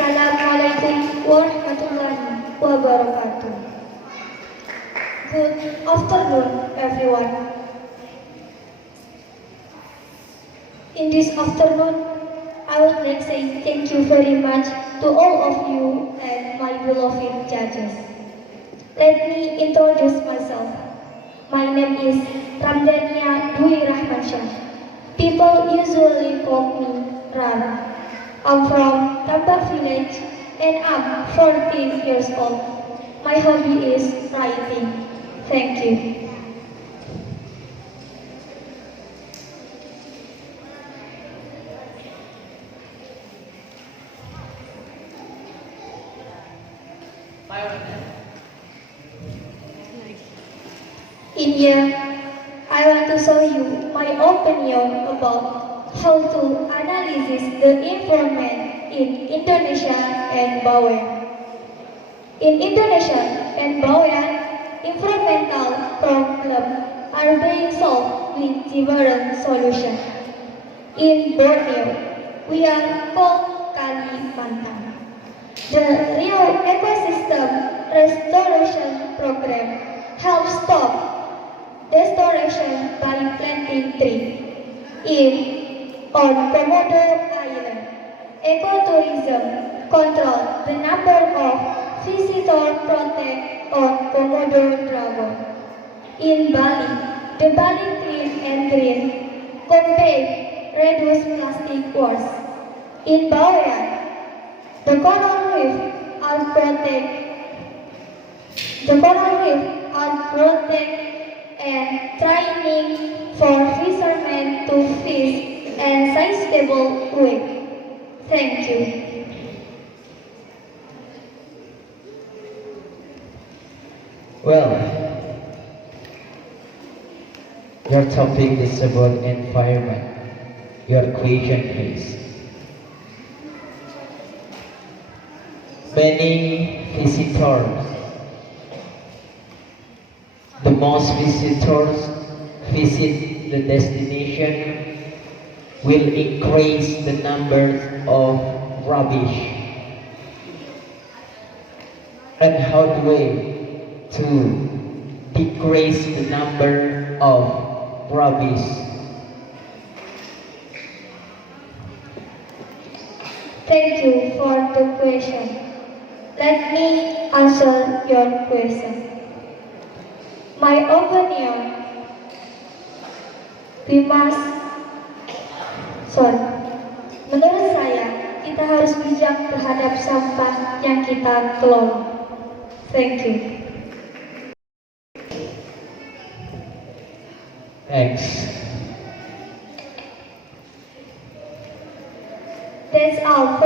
Assalamualaikum warahmatullahi wabarakatuh. Good afternoon, everyone. In this afternoon, I would like to say thank you very much to all of you and my beloved judges. Let me introduce myself. My name is Ramdania Dwi Rahmansyah. People usually call me Ram. I'm from Tambak village and I'm 14 years old. My hobby is writing. Thank you. In here, I want to show you my opinion about how to analyze the environment in Indonesia and Bawean. In Indonesia and Bawean, environmental problems are being solved with different solutions. In Borneo, we are called Kalimantan. The Rio Ecosystem Restoration Program helps stop deforestation by planting trees. On Komodo Island, ecotourism controls the number of visitors protect on Komodo Dragon. In Bali, the Bali Clean and Green campaign reduce plastic waste. In Bawean, the coral reef are protected and training for fishermen to fish in sustainable way. Thank you. Well, your topic is about environment. Your question is, many visitors, the most visitors visit the destination will increase the number of rubbish. And how do we to decrease the number of rubbish? Thank you for the question. Let me answer your question. My opinion, menurut saya, kita harus bijak terhadap sampah yang kita kelola. Thank you. Thanks. That's all.